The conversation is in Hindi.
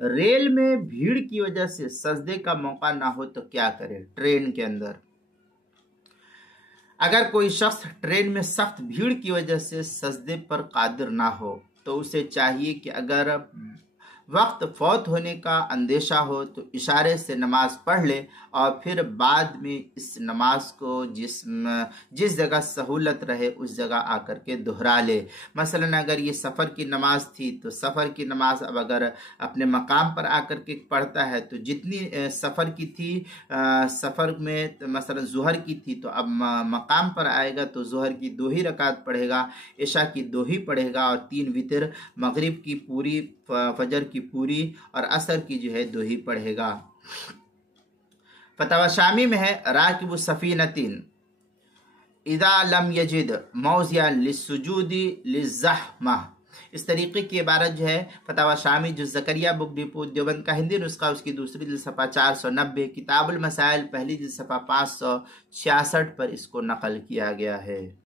रेल में भीड़ की वजह से सजदे का मौका ना हो तो क्या करे। ट्रेन के अंदर अगर कोई शख्स ट्रेन में सख्त भीड़ की वजह से सजदे पर कादिर ना हो तो उसे चाहिए कि अगर वक्त फौत होने का अंदेशा हो तो इशारे से नमाज पढ़ ले और फिर बाद में इस नमाज को जिस जगह सहूलत रहे उस जगह आकर के दोहरा ले। मसलन अगर ये सफ़र की नमाज थी तो सफ़र की नमाज अब अगर अपने मकाम पर आकर के पढ़ता है तो जितनी सफ़र की थी, सफ़र में मसलन ज़ुहर की थी तो अब मकाम पर आएगा तो ज़ुहर की 2 ही रकात पढ़ेगा, इशा की 2 ही पढ़ेगा और 3 वितर, मगरिब की पूरी, फजर की पूरी और असर की जो है 2 ही पढ़ेगा। फतवा शामी में है राकिबु सफीनतिन इदा लम यजिद मौजिया लिस्सुजूदी लिज़्ज़हमा। इस तरीके की इबारत जो है फतवा शामी जो ज़करिया बुक डिपो देवबंद का हिंदी नुस्खा उसकी दूसरी जिल्द सफ़ा 490, किताबुल मसाइल पहली जिल्द सफ़ा 566 पर इसको नकल किया गया है।